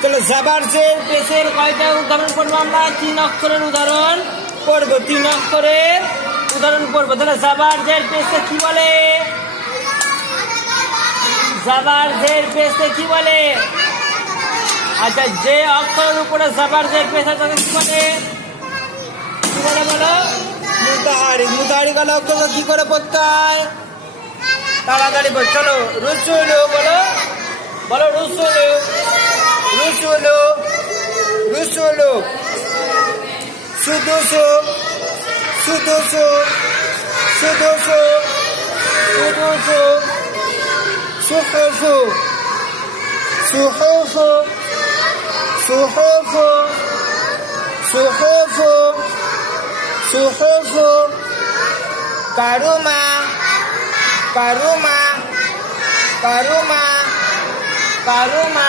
চলো জাবার জের পেশের কয়টা উদাহরণ পড়বো আমরা? 3 অক্ষরের উদাহরণ পড়বো। 3 অক্ষরের উদাহরণ পড়বো। তাহলে জাবার জের পেশে কি বলে? জাবার জের পেশে কি বলে? আচ্ছা, যে অক্ষরের উপরে জাবার জের পেশে তাকে কি বলে? কি বলে বলো? মুতাহারিক। মুতাহারিক হলে অক্ষরকে কি করে পড়তে হয়? তাড়াতাড়ি বল। চলো রুসুলু বলো, বলো রুসুলু, রুসুলু, রুসুলু। সুদুসু, সুদুসু, সুদুসু, সুদুসু। সুহুফু, সুহুফু, সুহুফু, সুহুফু, সুহুফু। কারুমা, কারুমা, কারুমা, কারুমা।